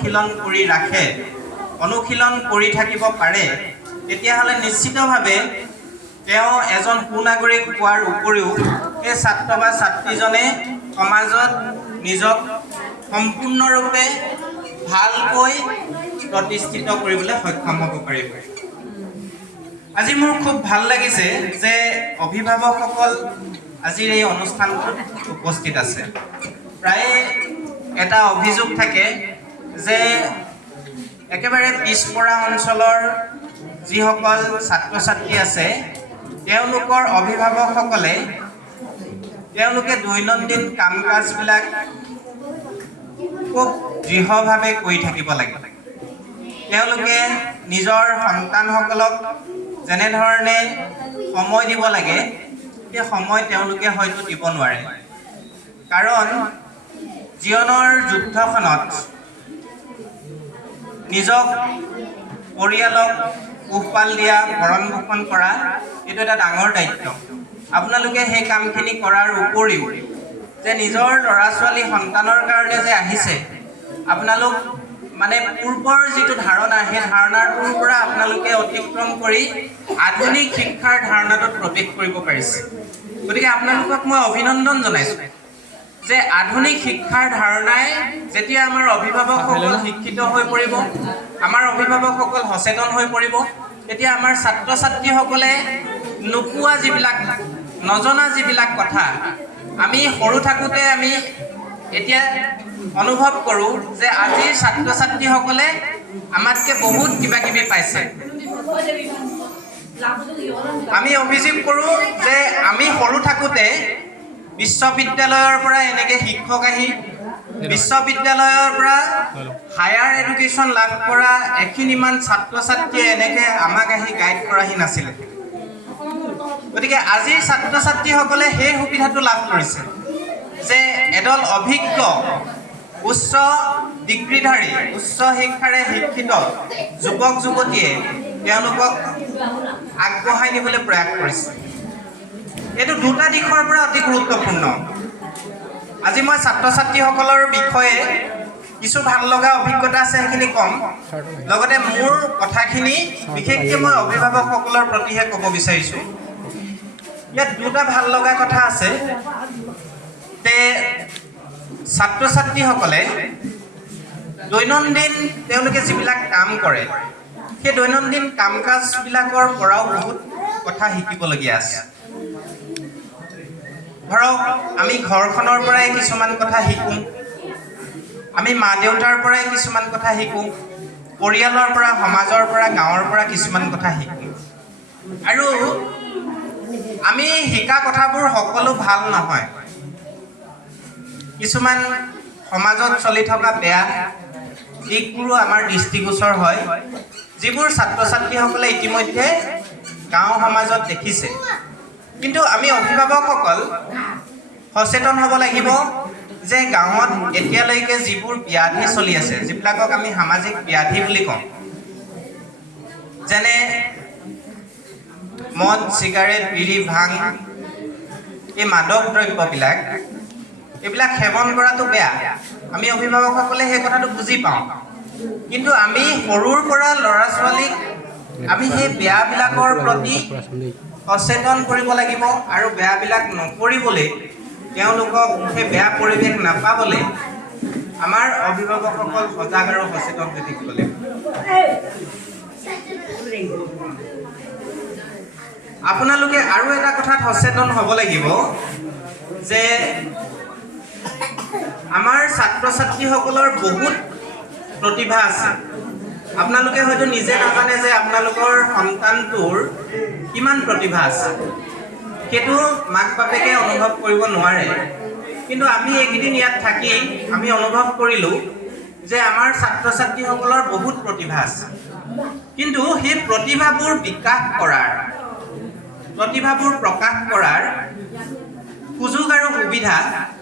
অনুশীলন কৰি ৰাখে, অনুশীলন কৰি থাকিব পাৰে, তেতিয়াহ'লে নিশ্চিতভাৱে তেওঁ এজন সুনাগৰিক হোৱাৰ উপৰিও এই ছাত্ৰ বা ছাত্ৰীজনে সমাজত নিজক সম্পূৰ্ণৰূপে ভালকৈ প্ৰতিষ্ঠিত কৰিবলৈ সক্ষম হ'ব পাৰিব। আজি মোৰ খুব ভাল লাগিছে যে অভিভাৱকসকল আজিৰ এই অনুষ্ঠানটোত উপস্থিত আছে। প্ৰায়ে এটা অভিযোগ থাকে যে একেবাৰে পিছপৰা অঞ্চলৰ যিসকল ছাত্ৰ ছাত্ৰী আছে তেওঁলোকৰ অভিভাৱকসকলে তেওঁলোকে দৈনন্দিন কাম কাজবিলাক খুব দৃঢ়ভাৱে কৰি থাকিব লাগে। তেওঁলোকে নিজৰ সন্তানসকলক যেনেধৰণে সময় দিব লাগে সেই সময় তেওঁলোকে হয়তো দিব নোৱাৰে, কাৰণ জীৱনৰ যুদ্ধখনত নিজক পৰিয়ালক পোহপাল দিয়া, ভৰণ পোষণ কৰা এইটো এটা ডাঙৰ দায়িত্ব। আপোনালোকে সেই কামখিনি কৰাৰ উপৰিও যে নিজৰ ল'ৰা ছোৱালী সন্তানৰ কাৰণে যে আহিছে, আপোনালোক মানে পূৰ্বৰ যিটো ধাৰণা সেই ধাৰণাটোৰ পৰা আপোনালোকে অতিক্ৰম কৰি আধুনিক শিক্ষাৰ ধাৰণাটোত প্ৰৱেশ কৰিব পাৰিছে। গতিকে আপোনালোকক মই অভিনন্দন জনাইছোঁ যে আধুনিক শিক্ষাৰ ধাৰণাই যেতিয়া আমাৰ অভিভাৱকসকল শিক্ষিত হৈ পৰিব, আমাৰ অভিভাৱকসকল সচেতন হৈ পৰিব, তেতিয়া আমাৰ ছাত্ৰ ছাত্ৰীসকলে নোপোৱা যিবিলাক, নজনা যিবিলাক কথা আমি সৰু থাকোঁতে আমি এতিয়া অনুভৱ কৰোঁ যে আজিৰ ছাত্ৰ ছাত্ৰীসকলে আমাতকৈ বহুত কিবা কিবি পাইছে। আমি অভিযোগ কৰোঁ যে আমি সৰু থাকোঁতে বিশ্ববিদ্যালয়ৰ পৰা এনেকৈ শিক্ষক আহি বিশ্ববিদ্যালয়ৰ পৰা হায়াৰ এডুকেশ্যন লাভ কৰা এখিনিমান ছাত্ৰ ছাত্ৰীয়ে এনেকৈ আমাক আহি গাইড কৰাহি নাছিলে। গতিকে আজিৰ ছাত্ৰ ছাত্ৰীসকলে সেই সুবিধাটো লাভ কৰিছে যে এদল অভিজ্ঞ উচ্চ ডিগ্ৰীধাৰী, উচ্চ শিক্ষাৰে শিক্ষিত যুৱক যুৱতীয়ে তেওঁলোকক আগবঢ়াই নিবলৈ প্ৰয়াস কৰিছে। এইটো দুটা দিশৰ পৰা অতি গুৰুত্বপূৰ্ণ। আজি মই ছাত্ৰ ছাত্ৰীসকলৰ বিষয়ে কিছু ভাল লগা অভিজ্ঞতা আছে সেইখিনি ক'ম, লগতে মোৰ কথাখিনি বিশেষকৈ মই অভিভাৱকসকলৰ প্ৰতিহে ক'ব বিচাৰিছোঁ। ইয়াত দুটা ভাল লগা কথা আছে যে ছাত্ৰ ছাত্ৰীসকলে দৈনন্দিন তেওঁলোকে যিবিলাক কাম কৰে সেই দৈনন্দিন কাম কাজবিলাকৰ পৰাও বহুত কথা শিকিবলগীয়া আছে। ধৰক আমি ঘৰখনৰ পৰাই কিছুমান কথা শিকোঁ, আমি মা দেউতাৰ পৰাই কিছুমান কথা শিকোঁ, পৰিয়ালৰ পৰা, সমাজৰ পৰা, গাঁৱৰ পৰা কিছুমান কথা শিকোঁ। আৰু আমি শিকা কথাবোৰ সকলো ভাল নহয়। কিছুমান সমাজত চলি থকা বেয়া দিশবোৰো আমাৰ দৃষ্টিগোচৰ হয়, যিবোৰ ছাত্ৰ ছাত্ৰীসকলে ইতিমধ্যে গাঁও সমাজত দেখিছে। কিন্তু আমি অভিভাৱকসকল সচেতন হ'ব লাগিব যে গাঁৱত এতিয়ালৈকে যিবোৰ ব্যাধি চলি আছে, যিবিলাকক আমি সামাজিক ব্যাধি বুলি কওঁ, যেনে মদ, চিগাৰেট, বিড়ি, ভাং, এই মাদক দ্ৰব্যবিলাক, এইবিলাক সেৱন কৰাটো বেয়া। আমি অভিভাৱকসকলে সেই কথাটো বুজি পাওঁ, কিন্তু আমি সৰুৰ পৰা ল'ৰা ছোৱালীক আমি সেই বেয়াবিলাকৰ প্ৰতি সচেতন কৰিব লাগিব আৰু বেয়াবিলাক নকৰিবলৈ, তেওঁলোকক সেই বেয়া পৰিৱেশ নাপাবলৈ আমাৰ অভিভাৱকসকল সজাগ আৰু সচেতন হৈ থাকিব লাগিব। আপোনালোকে আৰু এটা কথাত সচেতন হ'ব লাগিব যে আমাৰ ছাত্ৰ ছাত্ৰীসকলৰ বহুত প্ৰতিভা আছে। আপোনালোকে হয়তো নিজে নাজানে যে আপোনালোকৰ সন্তানটোৰ কিমান প্ৰতিভা আছে, সেইটো মাক বাপেকে অনুভৱ কৰিব নোৱাৰে। কিন্তু আমি এইকেইদিন ইয়াত থাকি আমি অনুভৱ কৰিলোঁ যে আমাৰ ছাত্ৰ ছাত্ৰীসকলৰ বহুত প্ৰতিভা আছে, কিন্তু সেই প্ৰতিভাবোৰ বিকাশ কৰাৰ, প্ৰতিভাবোৰ প্ৰকাশ কৰাৰ সুযোগ আৰু সুবিধা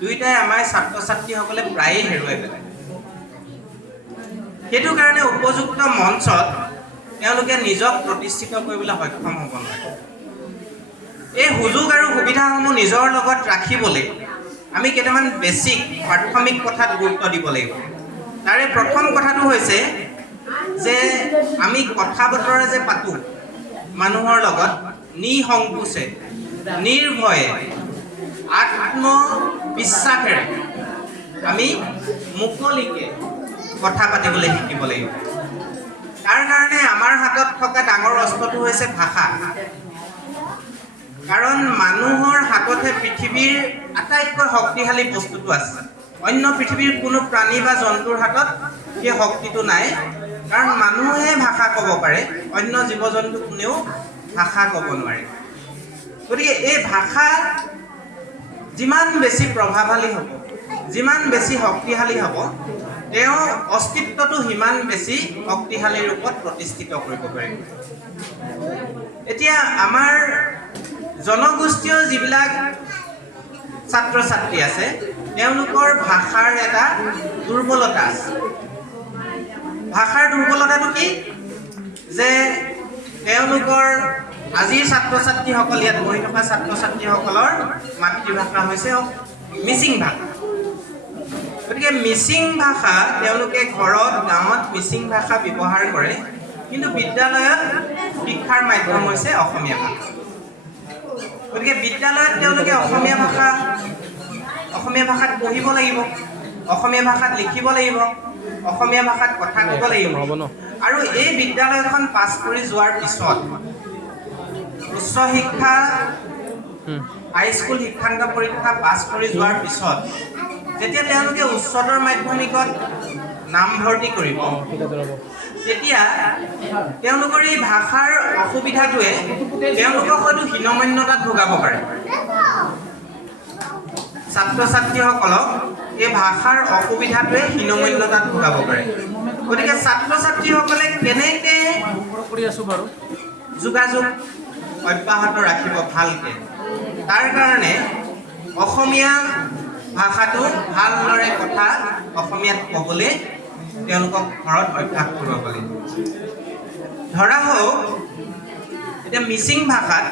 দুয়োটাই আমাৰ ছাত্ৰ ছাত্ৰীসকলে প্ৰায়েই হেৰুৱাই পেলায়। সেইটো কাৰণে উপযুক্ত মঞ্চত তেওঁলোকে নিজক প্ৰতিষ্ঠিত কৰিবলৈ সক্ষম হ'ব নোৱাৰে। এই সুযোগ আৰু সুবিধাসমূহ নিজৰ লগত ৰাখিবলৈ আমি কেইটামান বেছিক প্ৰাথমিক কথাত গুৰুত্ব দিব লাগিব। তাৰে প্ৰথম কথাটো হৈছে যে আমি কথা বতৰা যে পাতোঁ মানুহৰ লগত নিসংকোচে নিৰ্ভয়ে আত্মবিশ্বাসেৰে আমি মুকলিকে কথা পাতিবলৈ শিকিব লাগিব। তাৰ কাৰণে আমাৰ হাতত থকা ডাঙৰ অস্ত্ৰটো হৈছে ভাষা। কাৰণ মানুহৰ হাততহে পৃথিৱীৰ আটাইতকৈ শক্তিশালী বস্তুটো আছে। অন্য পৃথিৱীৰ কোনো প্ৰাণী বা জন্তুৰ হাতত সেই শক্তিটো নাই। কাৰণ মানুহে ভাষা ক'ব পাৰে, অন্য জীৱ জন্তু কোনেও ভাষা ক'ব নোৱাৰে। গতিকে এই ভাষা যিমান বেছি প্ৰভাৱশালী হ'ব, যিমান বেছি শক্তিশালী হ'ব, তেওঁৰ অস্তিত্বটো সিমান বেছি শক্তিশালী ৰূপত প্ৰতিষ্ঠিত কৰিব পাৰিব। এতিয়া আমাৰ জনগোষ্ঠীয় যিবিলাক ছাত্ৰ ছাত্ৰী আছে, তেওঁলোকৰ ভাষাৰ এটা দুৰ্বলতা আছে। ভাষাৰ দুৰ্বলতাটো কি? যে তেওঁলোকৰ আজিৰ ছাত্ৰ ছাত্ৰীসকল, ইয়াত পঢ়ি থকা ছাত্ৰ ছাত্ৰীসকলৰ মাতৃভাষা হৈছে মিচিং ভাষা। গতিকে মিচিং ভাষা তেওঁলোকে ঘৰত গাঁৱত মিচিং ভাষা ব্যৱহাৰ কৰে, কিন্তু বিদ্যালয়ত শিক্ষাৰ মাধ্যম হৈছে অসমীয়া ভাষা। গতিকে বিদ্যালয়ত তেওঁলোকে অসমীয়া ভাষাত পঢ়িব লাগিব, অসমীয়া ভাষাত লিখিব লাগিব, অসমীয়া ভাষাত কথা ক'ব লাগিব। আৰু এই বিদ্যালয়খন পাছ কৰি যোৱাৰ পিছত উচ্চ শিক্ষা হাইস্কুল শিক্ষান্ত পৰীক্ষা পাছ কৰি যোৱাৰ পিছত যেতিয়া তেওঁলোকে উচ্চতৰ মাধ্যমিকত নামভৰ্তি কৰিব, তেতিয়া তেওঁলোকৰ এই ভাষাৰ অসুবিধাটোৱে তেওঁলোকক হয়তো হীনমন্যতাত ভোগাব পাৰে। ছাত্ৰ ছাত্ৰীসকলক এই ভাষাৰ অসুবিধাটোৱে হীনমন্যতাত ভোগাব পাৰে। গতিকে ছাত্ৰ ছাত্ৰীসকলে কেনেকৈ যোগাযোগ অব্যাহত ৰাখিব ভালকৈ, তাৰ কাৰণে অসমীয়া ভাষাটো ভালদৰে কথা অসমীয়াত ক'বলৈ তেওঁলোকক ঘৰত অভ্যাস কৰিব লাগিব। ধৰা হওক এতিয়া মিচিং ভাষাত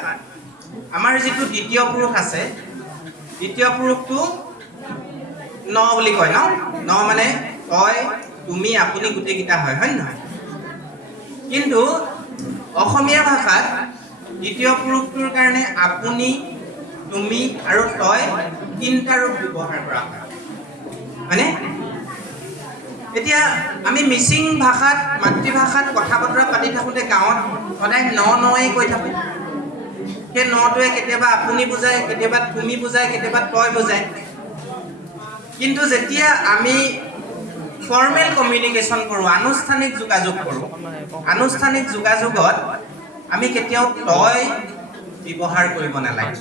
আমাৰ যিটো দ্বিতীয় পুৰুষ আছে, দ্বিতীয় পুৰুষটো ন বুলি কয়। ন মানে তই, তুমি, আপুনি গোটেইকেইটা হয়, হয় নহয়? কিন্তু অসমীয়া ভাষাত দ্বিতীয় পুৰুষটোৰ কাৰণে আপুনি, তুমি আৰু তই তিনিটা ৰূপ ব্যৱহাৰ কৰা হয়, হয়নে? এতিয়া আমি মিচিং ভাষাত, মাতৃভাষাত কথা বতৰা পাতি থাকোঁতে গাঁৱত সদায় নয়ে কৈ থাকোঁ। সেই নটোৱে কেতিয়াবা আপুনি বুজায়, কেতিয়াবা তুমি বুজায়, কেতিয়াবা তই বুজায়। কিন্তু যেতিয়া আমি ফৰ্মেল কমিউনিকেশ্যন কৰোঁ, আনুষ্ঠানিক যোগাযোগ কৰোঁ, আনুষ্ঠানিক যোগাযোগত আমি কেতিয়াও তই ব্যৱহাৰ কৰিব নালাগে।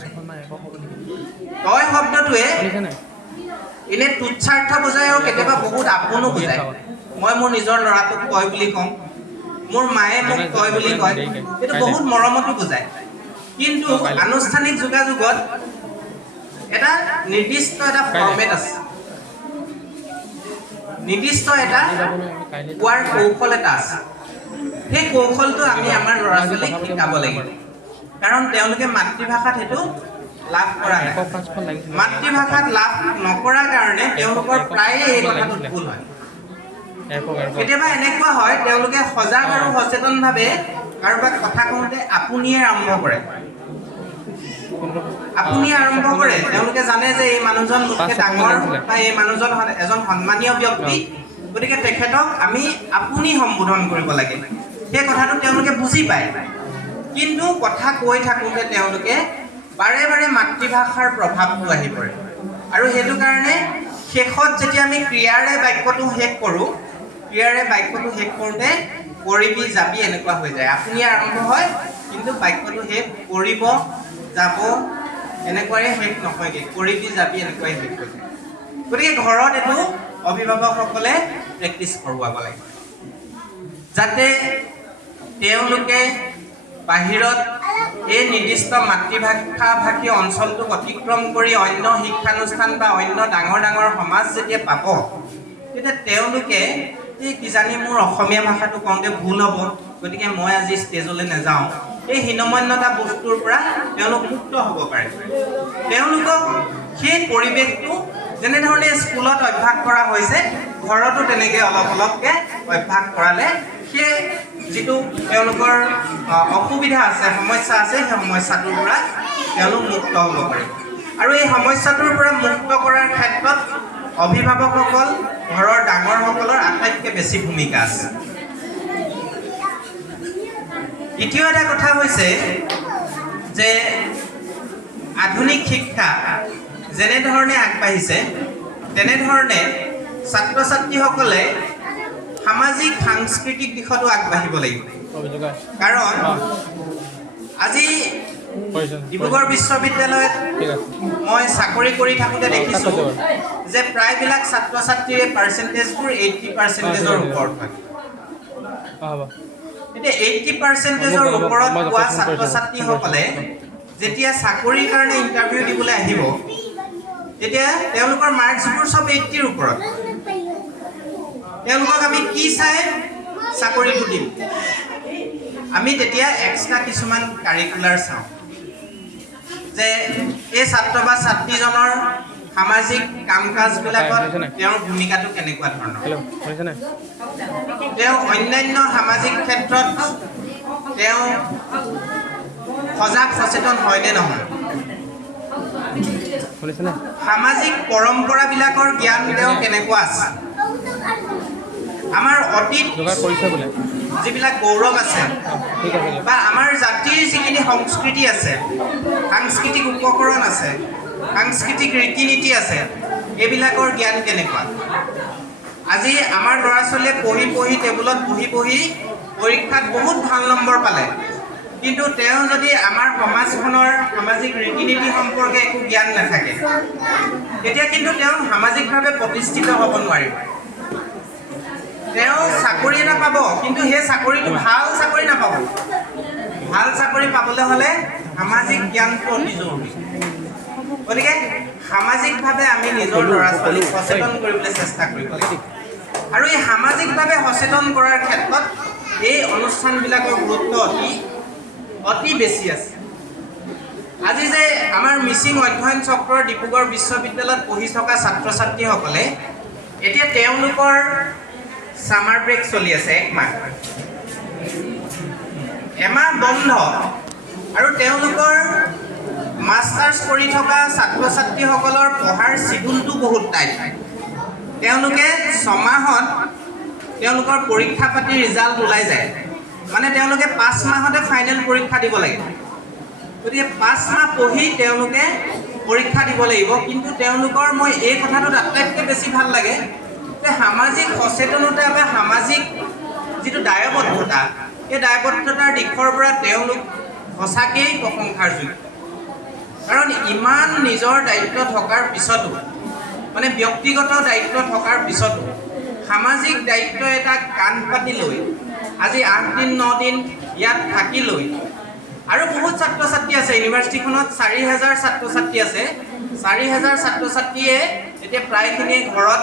তই শব্দটোৱে এনে তুচ্ছাৰ্থ বুজায় আৰু কেতিয়াবা বহুত আপোনো বুজায়। মই মোৰ নিজৰ ল'ৰাটোক তই বুলি কওঁ, মোৰ মায়ে মোক তই বুলি কয়, সেইটো বহুত মৰমতো বুজায়। কিন্তু আনুষ্ঠানিক যোগাযোগত এটা নিৰ্দিষ্ট এটা ফৰ্মেট আছে, নিৰ্দিষ্ট এটা কোৱাৰ কৌশল এটা আছে। সেই কৌশলটো আমি আমাৰ ল'ৰা ছোৱালীক শিকাব লাগিব। কাৰণ তেওঁলোকে মাতৃভাষাত সেইটো লাভ কৰা নাই। মাতৃভাষাত লাভ নকৰাৰ কাৰণে তেওঁলোকৰ প্ৰায়ে এই কথাটো ভুল হয়। কেতিয়াবা এনেকুৱা হয়, তেওঁলোকে সজাগ আৰু সচেতনভাৱে কাৰোবাক কথা কওঁতে আপুনিয়ে আৰম্ভ কৰে। তেওঁলোকে জানে যে এই মানুহজন মোতকৈ ডাঙৰ বা এই মানুহজন এজন সন্মানীয় ব্যক্তি, গতিকে তেখেতক আমি আপুনি সম্বোধন কৰিব লাগে। সেই কথাটো তেওঁলোকে বুজি পায়। কিন্তু কথা কৈ থাকোঁতে তেওঁলোকে বাৰে বাৰে মাতৃভাষাৰ প্ৰভাৱটো আহি পৰে। আৰু সেইটো কাৰণে শেষত যেতিয়া আমি ক্ৰিয়াৰে বাক্যটো শেষ কৰোঁ, ক্ৰিয়াৰে বাক্যটো শেষ কৰোঁতে কৰিবি, যাবি এনেকুৱা হৈ যায়। আপুনি আৰম্ভ হয়, কিন্তু বাক্যটো শেষ কৰিব, যাব এনেকুৱাই শেষ নহয়গৈ, কৰিবি, যাবি এনেকুৱাই শেষ হৈ যায়। গতিকে ঘৰত এইটো অভিভাৱকসকলে প্ৰেক্টিচ কৰোৱাব লাগে, যাতে তেওঁলোকে বাহিৰত এই নিৰ্দিষ্ট মাতৃভাষাভাষী অঞ্চলটোক অতিক্ৰম কৰি অন্য শিক্ষানুষ্ঠান বা অন্য ডাঙৰ ডাঙৰ সমাজ যেতিয়া পাব, তেতিয়া তেওঁলোকে এই কিজানি মোৰ অসমীয়া ভাষাটো কওঁতে ভুল হ'ব, গতিকে মই আজি ষ্টেজলৈ নাযাওঁ, এই হীনমন্যতা বস্তুৰ পৰা তেওঁলোক মুক্ত হ'ব পাৰে। তেওঁলোকক সেই পৰিৱেশটো যেনেধৰণে স্কুলত অভ্যাস কৰা হৈছে ঘৰতো তেনেকৈ অলপ অলপকৈ অভ্যাস কৰালে সেই যিটো তেওঁলোকৰ অসুবিধা আছে সমস্যা আছে সেই সমস্যাটোৰ পৰা তেওঁলোক মুক্ত হ'ব পাৰিব আৰু এই সমস্যাটোৰ পৰা মুক্ত কৰাৰ ক্ষেত্ৰত অভিভাৱকসকল ঘৰৰ ডাঙৰসকলৰ আটাইতকৈ বেছি ভূমিকা আছে দ্বিতীয় এটা কথা হৈছে যে আধুনিক শিক্ষা যেনেধৰণে আগবাঢ়িছে তেনেধৰণে ছাত্ৰ ছাত্ৰীসকলে সামাজিক সাংস্কৃতিক দিশতো আগবাঢ়িব লাগিব কাৰণ আজি ডিব্ৰুগড় বিশ্ববিদ্যালয়ত মই চাকৰি কৰি থাকোঁতে দেখিছোঁ যে প্ৰায়বিলাক ছাত্ৰ ছাত্ৰীৰে পাৰ্চেণ্টেজবোৰ 80%ৰ ওপৰত হয় এতিয়া 80%ৰ ওপৰত পোৱা ছাত্ৰ ছাত্ৰীসকলে যেতিয়া চাকৰিৰ কাৰণে ইণ্টাৰভিউ দিবলৈ আহিব তেতিয়া তেওঁলোকৰ মাৰ্কছবোৰ চব 80ৰ ওপৰত তেওঁলোকক আমি কি চাই চাকৰিটো দিম আমি তেতিয়া এক্সট্ৰা কিছুমান কাৰিকুলাৰ চাওঁ যে এই ছাত্ৰ বা ছাত্ৰীজনৰ সামাজিক কাম কাজবিলাকত তেওঁৰ ভূমিকাটো কেনেকুৱা ধৰণৰ তেওঁ অন্যান্য সামাজিক ক্ষেত্ৰত তেওঁ সজাগ সচেতন হয়নে নহয় সামাজিক পৰম্পৰাবিলাকৰ জ্ঞান তেওঁ কেনেকুৱা আছে আমাৰ অতীত যিবিলাক গৌৰৱ আছে বা আমাৰ জাতিৰ যিখিনি সংস্কৃতি আছে সাংস্কৃতিক উপকৰণ আছে সাংস্কৃতিক ৰীতি নীতি আছে এইবিলাকৰ জ্ঞান কেনেকুৱা আজি আমাৰ ল'ৰা ছোৱালীয়ে পঢ়ি টেবুলত বহি পৰীক্ষাত বহুত ভাল নম্বৰ পালে কিন্তু তেওঁ যদি আমাৰ সমাজখনৰ সামাজিক ৰীতি নীতি সম্পৰ্কে একো জ্ঞান নাথাকে তেতিয়া কিন্তু তেওঁ সামাজিকভাৱে প্ৰতিষ্ঠিত হ'ব নোৱাৰিব তেওঁ চাকৰি এটা পাব কিন্তু সেই চাকৰিটো ভাল চাকৰি নাপাব ভাল চাকৰি পাবলৈ হ'লে সামাজিক জ্ঞানটো অতি জৰুৰী গতিকে সামাজিকভাৱে আমি নিজৰ ল'ৰা ছোৱালীক সচেতন কৰিবলৈ চেষ্টা কৰিব লাগিব আৰু এই সামাজিকভাৱে সচেতন কৰাৰ ক্ষেত্ৰত এই অনুষ্ঠানবিলাকৰ গুৰুত্ব অতি বেছি আছে আজি যে আমাৰ মিচিং অধ্যয়ন চক্ৰৰ ডিব্ৰুগড় বিশ্ববিদ্যালয়ত পঢ়ি থকা ছাত্ৰ ছাত্ৰীসকলে এতিয়া তেওঁলোকৰ সামাৰ ব্ৰেক চলি আছে এমাহ বন্ধ আৰু তেওঁলোকৰ মাষ্টাৰ্ছ কৰি থকা ছাত্ৰ ছাত্ৰীসকলৰ পঢ়াৰ চিডুলটো বহুত টাইট তেওঁলোকে 6 মাহত তেওঁলোকৰ পৰীক্ষা পাতি ৰিজাল্ট ওলাই যায় মানে তেওঁলোকে 5 মাহতে ফাইনেল পৰীক্ষা দিব লাগিব গতিকে 5 মাহ পঢ়ি তেওঁলোকে পৰীক্ষা দিব লাগিব কিন্তু তেওঁলোকৰ মই এই কথাটোত আটাইতকৈ বেছি ভাল লাগে যে সামাজিক সচেতনতা বা সামাজিক যিটো দায়বদ্ধতা এই দায়বদ্ধতাৰ দিশৰ পৰা তেওঁলোক সঁচাকেই প্ৰশংসাৰ যোগ্য কাৰণ ইমান নিজৰ দায়িত্ব থকাৰ পিছতো মানে ব্যক্তিগত দায়িত্ব থকাৰ পিছতো সামাজিক দায়িত্ব এটা কাণ পাতি লৈ আজি 8 দিন 9 দিন ইয়াত থাকি লৈ আৰু বহুত ছাত্ৰ ছাত্ৰী আছে ইউনিভাৰ্চিটিখনত 4000 ছাত্ৰ ছাত্ৰী আছে 4000 ছাত্ৰ ছাত্ৰীয়ে এতিয়া প্ৰায়খিনিয়ে ঘৰত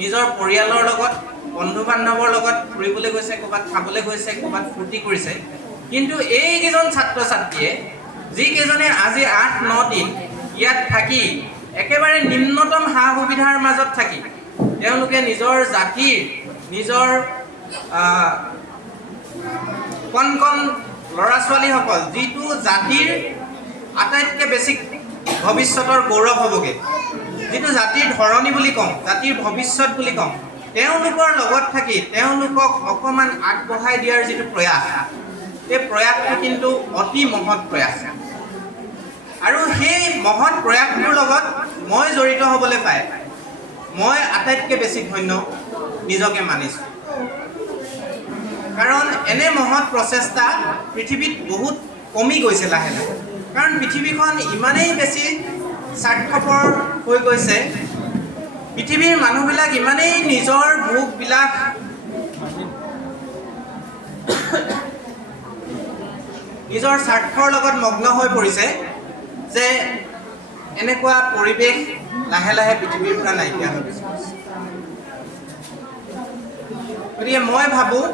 নিজৰ পৰিয়ালৰ লগত বন্ধু বান্ধৱৰ লগত ফুৰিবলৈ গৈছে ক'ৰবাত খাবলৈ গৈছে ক'ৰবাত ফূৰ্তি কৰিছে কিন্তু এইকেইজন ছাত্ৰ ছাত্ৰীয়ে যিকেইজনে আজি 8-9 দিন ইয়াত থাকি একেবাৰে নিম্নতম সা সুবিধাৰ মাজত থাকি তেওঁলোকে নিজৰ জাতিৰ নিজৰ কণ ল'ৰা ছোৱালীসকল যিটো জাতিৰ আটাইতকৈ বেছি ভৱিষ্যতৰ গৌৰৱ হ'বগৈ যিটো জাতিৰ ধৰণী বুলি কওঁ জাতিৰ ভৱিষ্যত বুলি কওঁ তেওঁলোকৰ লগত থাকি তেওঁলোকক অকণমান আগবঢ়াই দিয়াৰ যিটো প্ৰয়াস এই প্ৰয়াসটো কিন্তু অতি মহৎ প্ৰয়াস আৰু সেই মহৎ প্ৰয়াসটোৰ লগত মই জড়িত হ'বলৈ পাই মই আটাইতকৈ বেছি ধন্য নিজকে মানিছোঁ কাৰণ এনে মহৎ প্ৰচেষ্টা পৃথিৱীত বহুত কমি গৈছে লাহে লাহে কাৰণ পৃথিৱীখন ইমানেই বেছি স্বাৰ্থপৰ হৈ গৈছে পৃথিৱীৰ মানুহবিলাক ইমানেই নিজৰ ভোগবিলাক নিজৰ স্বাৰ্থৰ লগত মগ্ন হৈ পৰিছে যে এনেকুৱা পৰিৱেশ লাহে লাহে পৃথিৱীৰ পৰা নাইকিয়া হৈ গৈছে গতিকে মই ভাবোঁ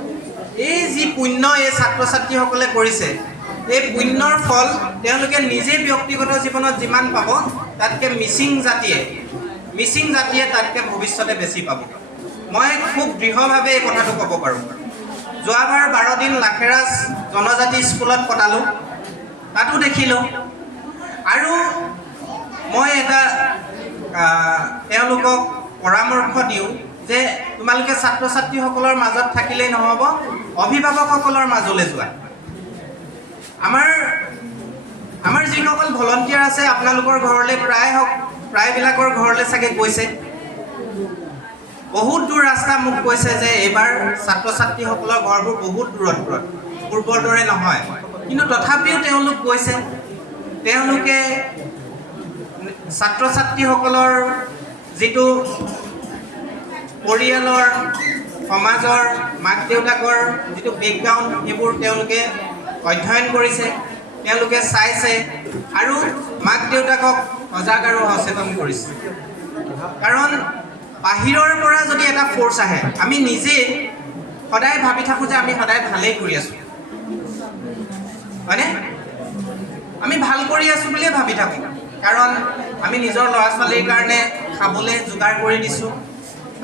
এই যি পুণ্য এই ছাত্ৰ ছাত্ৰীসকলে কৰিছে এই পুণ্যৰ ফল তেওঁলোকে নিজে ব্যক্তিগত জীৱনত যিমান পাব তাতকৈ মিচিং জাতিয়ে তাতকৈ ভৱিষ্যতে বেছি পাব মই খুব দৃঢ়ভাৱে এই কথাটো ক'ব পাৰোঁ। যোৱাবাৰ 12 দিন লাখেৰাজ জনজাতি স্কুলত কটালোঁ, তাতো দেখিলোঁ। আৰু মই এটা তেওঁলোকক পৰামৰ্শ দিওঁ যে তোমালোকে ছাত্ৰ ছাত্ৰীসকলৰ মাজত থাকিলেই নহ'ব, অভিভাৱকসকলৰ মাজলৈ যোৱা। আমাৰ যিসকল ভলণ্টিয়াৰ আছে আপোনালোকৰ ঘৰলৈ প্ৰায়বিলাকৰ ঘৰলৈ চাগে গৈছে। বহুত দূৰ ৰাস্তা মোক কৈছে যে এইবাৰ ছাত্ৰ ছাত্ৰীসকলৰ ঘৰবোৰ বহুত দূৰত পূৰ্বৰ দৰে নহয়, কিন্তু তথাপিও তেওঁলোক গৈছে। তেওঁলোকে ছাত্ৰ ছাত্ৰীসকলৰ যিটো পৰিয়ালৰ সমাজৰ মাক দেউতাকৰ যিটো বেকগ্ৰাউণ্ড সেইবোৰ তেওঁলোকে অধ্যয়ন কৰিছে, তেওঁলোকে চাইছে আৰু মাক দেউতাকক সজাগ আৰু সচেতন কৰিছে। কাৰণ বাহিৰৰ পৰা যদি এটা ফ'ৰ্চ আহে, আমি নিজে সদায় ভাবি থাকোঁ যে আমি সদায় ভালেই কৰি আছোঁ, হয়নে? আমি ভাল কৰি আছোঁ বুলিয়ে ভাবি থাকোঁ, কাৰণ আমি নিজৰ ল'ৰা ছোৱালীৰ কাৰণে খাবলৈ যোগাৰ কৰি দিছোঁ,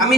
আমি